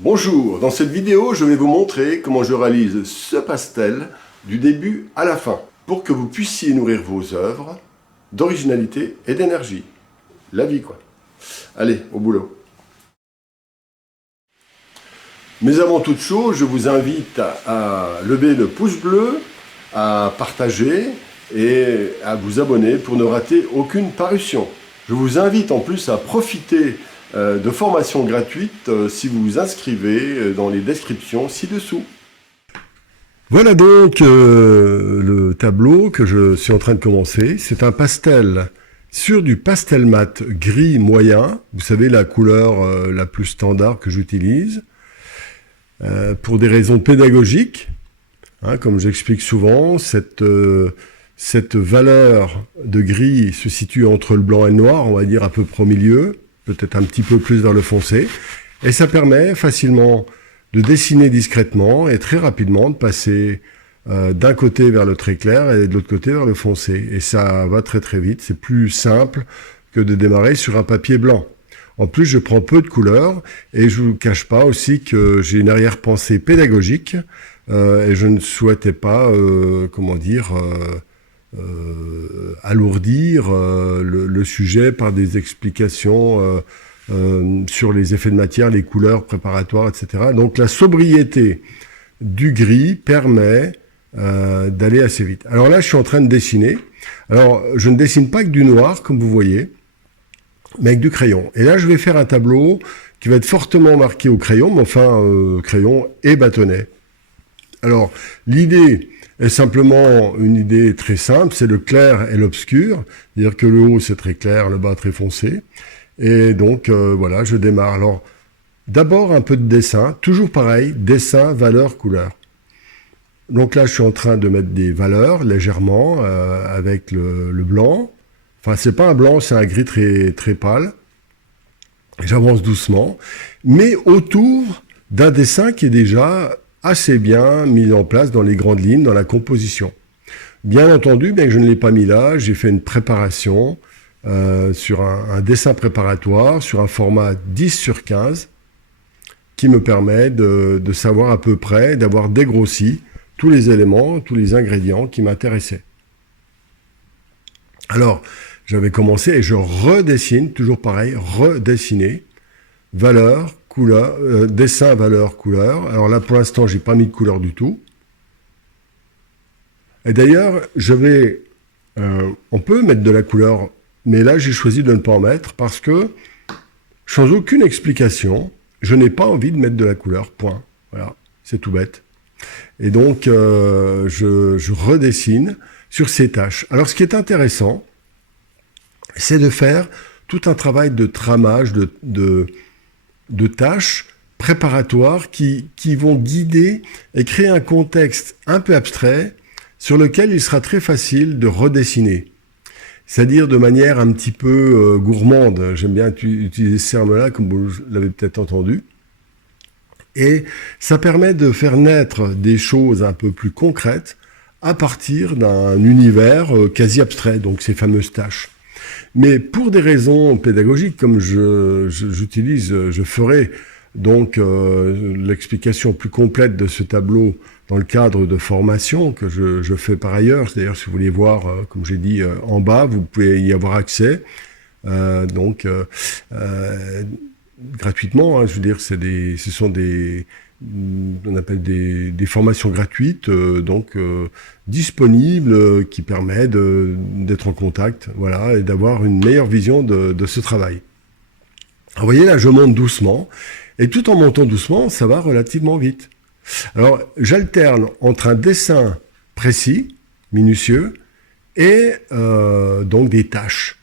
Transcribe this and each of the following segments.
Bonjour, dans cette vidéo, je vais vous montrer comment je réalise ce pastel du début à la fin pour que vous puissiez nourrir vos œuvres d'originalité et d'énergie. La vie, quoi. Allez, au boulot. Mais avant toute chose, je vous invite à lever le pouce bleu, à partager et à vous abonner pour ne rater aucune parution. Je vous invite en plus à profiter de formations gratuites si vous vous inscrivez dans les descriptions ci-dessous. Voilà donc le tableau que je suis en train de commencer. C'est un pastel sur du pastel mat gris moyen. Vous savez, la couleur la plus standard que j'utilise. Pour des raisons pédagogiques, hein, comme j'explique souvent, cette valeur de gris se situe entre le blanc et le noir, on va dire à peu près au milieu, peut-être un petit peu plus vers le foncé, et ça permet facilement de dessiner discrètement et très rapidement de passer d'un côté vers le très clair et de l'autre côté vers le foncé. Et ça va très très vite, c'est plus simple que de démarrer sur un papier blanc. En plus, je prends peu de couleurs et je vous cache pas aussi que j'ai une arrière-pensée pédagogique et je ne souhaitais pas, alourdir le sujet par des explications sur les effets de matière, les couleurs préparatoires, etc. Donc la sobriété du gris permet d'aller assez vite. Alors là, je suis en train de dessiner. Alors, je ne dessine pas que du noir, comme vous voyez, mais avec du crayon. Et là, je vais faire un tableau qui va être fortement marqué au crayon, mais enfin, crayon et bâtonnet. Alors, l'idée est simplement une idée très simple, c'est le clair et l'obscur, c'est-à-dire que le haut, c'est très clair, le bas, très foncé. Et donc, voilà, je démarre. Alors, d'abord, un peu de dessin, toujours pareil, dessin, valeur, couleur. Donc là, je suis en train de mettre des valeurs légèrement avec le blanc. Enfin, c'est pas un blanc, c'est un gris très, très pâle. J'avance doucement, mais autour d'un dessin qui est déjà assez bien mis en place dans les grandes lignes, dans la composition. Bien entendu, bien que je ne l'ai pas mis là, j'ai fait une préparation sur un dessin préparatoire, sur un format 10/15, qui me permet de savoir à peu près, d'avoir dégrossi tous les éléments, tous les ingrédients qui m'intéressaient. Alors, j'avais commencé et je redessine, toujours pareil, redessiner, valeur, couleur, dessin, valeur, couleur. Alors là, pour l'instant, j'ai pas mis de couleur du tout. Et d'ailleurs, on peut mettre de la couleur, mais là, j'ai choisi de ne pas en mettre parce que, sans aucune explication, je n'ai pas envie de mettre de la couleur, point. Voilà, c'est tout bête. Et donc, je redessine sur ces tâches. Alors, ce qui est intéressant, c'est de faire tout un travail de tramage, de tâches préparatoires qui vont guider et créer un contexte un peu abstrait sur lequel il sera très facile de redessiner. C'est-à-dire de manière un petit peu gourmande. J'aime bien utiliser ce terme-là, comme vous l'avez peut-être entendu. Et ça permet de faire naître des choses un peu plus concrètes à partir d'un univers quasi abstrait, donc ces fameuses tâches. Mais pour des raisons pédagogiques, comme je ferai donc l'explication plus complète de ce tableau dans le cadre de formation que je fais par ailleurs. C'est-à-dire, si vous voulez voir, comme j'ai dit en bas, vous pouvez y avoir accès. Gratuitement, hein, je veux dire, ce sont on appelle des formations gratuites, disponibles, qui permettent d'être en contact, voilà, et d'avoir une meilleure vision de ce travail. Alors, vous voyez, là, je monte doucement, et tout en montant doucement, ça va relativement vite. Alors, j'alterne entre un dessin précis, minutieux, et donc des tâches.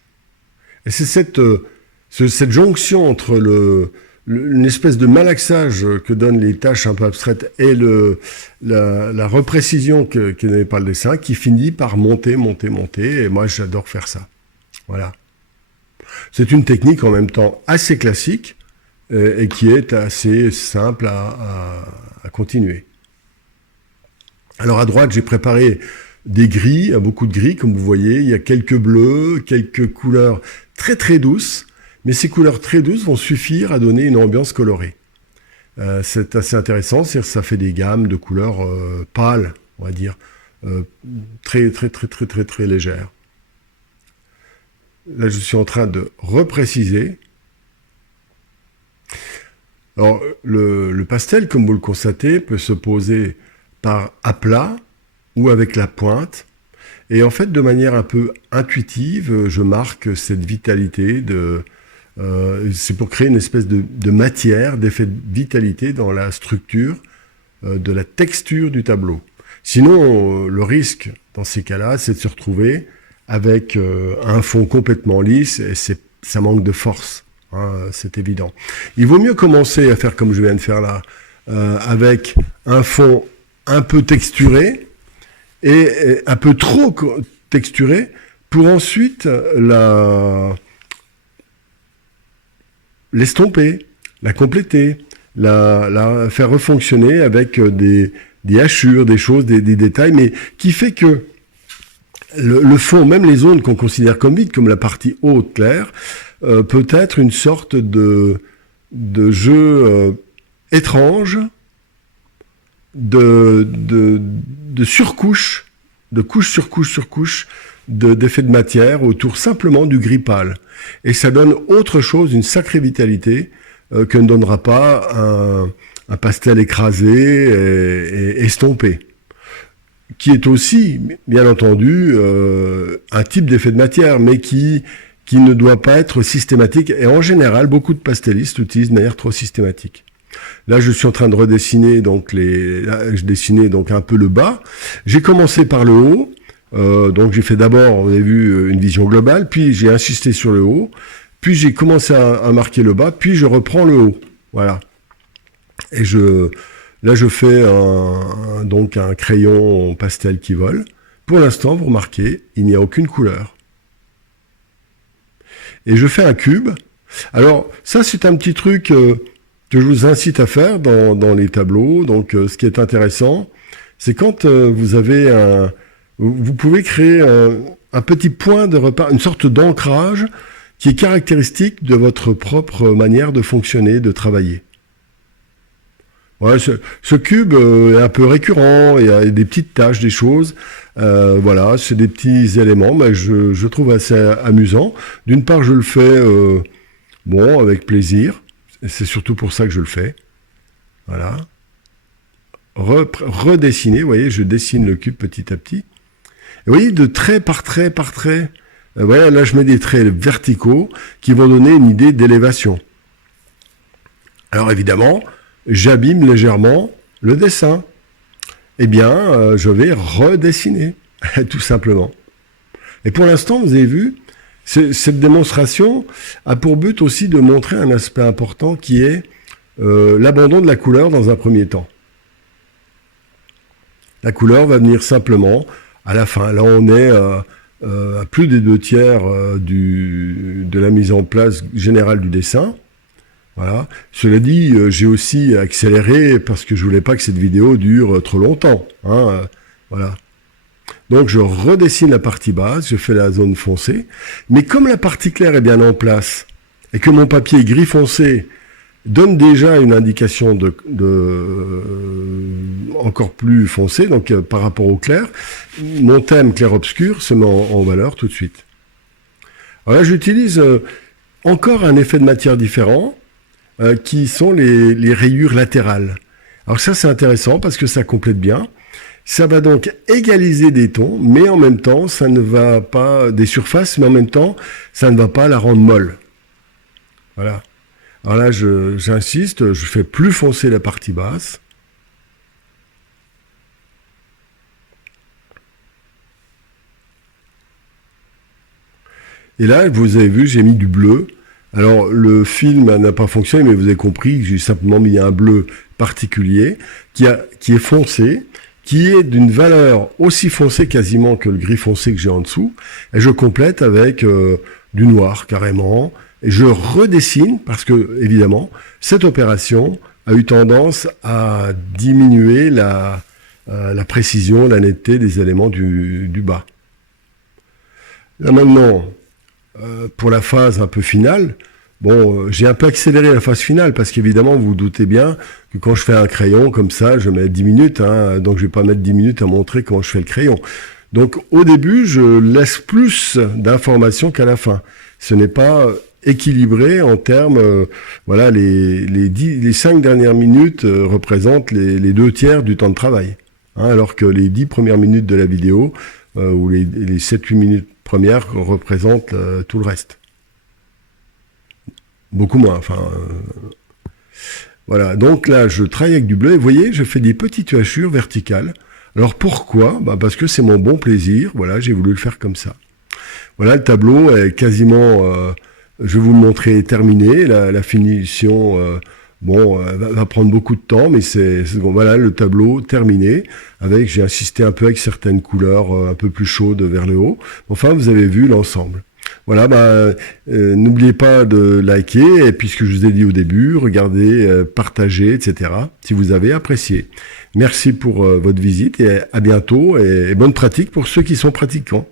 Et c'est cette jonction entre une espèce de malaxage que donnent les tâches un peu abstraites et la reprécision que n'est pas le dessin qui finit par monter, et moi j'adore faire ça. Voilà. C'est une technique en même temps assez classique et qui est assez simple à continuer. Alors à droite, j'ai préparé des gris, beaucoup de gris, comme vous voyez. Il y a quelques bleus, quelques couleurs très très douces, mais ces couleurs très douces vont suffire à donner une ambiance colorée. C'est assez intéressant, c'est-à-dire que ça fait des gammes de couleurs pâles, on va dire, très très très très très très légères. Là, je suis en train de repréciser. Alors, le pastel, comme vous le constatez, peut se poser par aplat ou avec la pointe. Et en fait, de manière un peu intuitive, je marque cette vitalité c'est pour créer une espèce de matière, d'effet de vitalité dans la structure, de la texture du tableau. Sinon, le risque, dans ces cas-là, c'est de se retrouver avec un fond complètement lisse et ça manque de force. Hein, c'est évident. Il vaut mieux commencer à faire comme je viens de faire là, avec un fond un peu texturé et un peu trop texturé pour ensuite l'estomper, la compléter, la faire refonctionner avec des hachures, des choses, des détails, mais qui fait que le fond, même les zones qu'on considère comme vides, comme la partie haute claire, peut être une sorte de jeu étrange de surcouche, de couche sur couche sur couche d'effets de matière autour simplement du gris pâle. Et ça donne autre chose, une sacrée vitalité que ne donnera pas un pastel écrasé et estompé, qui est aussi, bien entendu, un type d'effet de matière, mais qui ne doit pas être systématique. Et en général, beaucoup de pastellistes l'utilisent de manière trop systématique. Là, je suis en train de redessiner, là, je dessinais donc un peu le bas. J'ai commencé par le haut. Donc j'ai fait d'abord, vous avez vu, une vision globale, puis j'ai insisté sur le haut, puis j'ai commencé à marquer le bas, puis je reprends le haut. Voilà. Et là je fais donc un crayon pastel qui vole. Pour l'instant, vous remarquez, il n'y a aucune couleur. Et je fais un cube. Alors ça, c'est un petit truc que je vous incite à faire dans les tableaux. Donc ce qui est intéressant, c'est quand vous avez vous pouvez créer un petit point de repère, une sorte d'ancrage qui est caractéristique de votre propre manière de fonctionner, de travailler. Voilà, ce cube est un peu récurrent, il y a des petites taches, des choses. Voilà, c'est des petits éléments, mais je trouve assez amusant. D'une part, je le fais avec plaisir. C'est surtout pour ça que je le fais. Voilà. Redessiner, vous voyez, je dessine le cube petit à petit. Et vous voyez, de trait par trait par trait, voilà, là je mets des traits verticaux qui vont donner une idée d'élévation. Alors évidemment, j'abîme légèrement le dessin. Eh bien, je vais redessiner, tout simplement. Et pour l'instant, vous avez vu, cette démonstration a pour but aussi de montrer un aspect important qui est l'abandon de la couleur dans un premier temps. La couleur va venir simplement à la fin. Là, on est à plus des 2/3 de la mise en place générale du dessin. Voilà. Cela dit, j'ai aussi accéléré parce que je voulais pas que cette vidéo dure trop longtemps. Hein, voilà. Donc, je redessine la partie basse, je fais la zone foncée. Mais comme la partie claire est bien en place et que mon papier gris foncé donne déjà une indication encore plus foncé, donc par rapport au clair, mon thème clair-obscur se met en valeur tout de suite. Alors là, j'utilise encore un effet de matière différent, qui sont les rayures latérales. Alors ça, c'est intéressant parce que ça complète bien. Ça va donc égaliser des tons, mais en même temps, ça ne va pas des surfaces, mais en même temps, ça ne va pas la rendre molle. Voilà. Alors là, j'insiste, je fais plus foncer la partie basse. Et là, vous avez vu, j'ai mis du bleu. Alors, le film n'a pas fonctionné, mais vous avez compris, j'ai simplement mis un bleu particulier qui est foncé, qui est d'une valeur aussi foncée quasiment que le gris foncé que j'ai en dessous. Et je complète avec du noir, carrément. Et je redessine, parce que, évidemment, cette opération a eu tendance à diminuer la précision, la netteté des éléments du bas. Là maintenant, pour la phase un peu finale, Bon, j'ai un peu accéléré la phase finale parce qu'évidemment, vous vous doutez bien que quand je fais un crayon comme ça, je mets 10 minutes, hein, donc je vais pas mettre 10 minutes à montrer comment je fais le crayon. Donc au début, je laisse plus d'informations qu'à la fin. Ce n'est pas équilibré en termes, voilà, les 5 dernières minutes représentent les 2 tiers du temps de travail. Hein, alors que les 10 premières minutes de la vidéo, ou les 7-8 minutes premières représentent tout le reste. Beaucoup moins, enfin... voilà, donc là, je travaille avec du bleu, et vous voyez, je fais des petites hachures verticales. Alors pourquoi? Parce que c'est mon bon plaisir, voilà, j'ai voulu le faire comme ça. Voilà, le tableau est quasiment, je vais vous le montrer, terminé. La finition, va prendre beaucoup de temps, mais c'est bon, voilà, le tableau terminé. J'ai insisté un peu avec certaines couleurs un peu plus chaudes vers le haut. Enfin, vous avez vu l'ensemble. Voilà, n'oubliez pas de liker, et puis ce que je vous ai dit au début, regardez, partagez, etc., si vous avez apprécié. Merci pour votre visite, et à bientôt, et bonne pratique pour ceux qui sont pratiquants.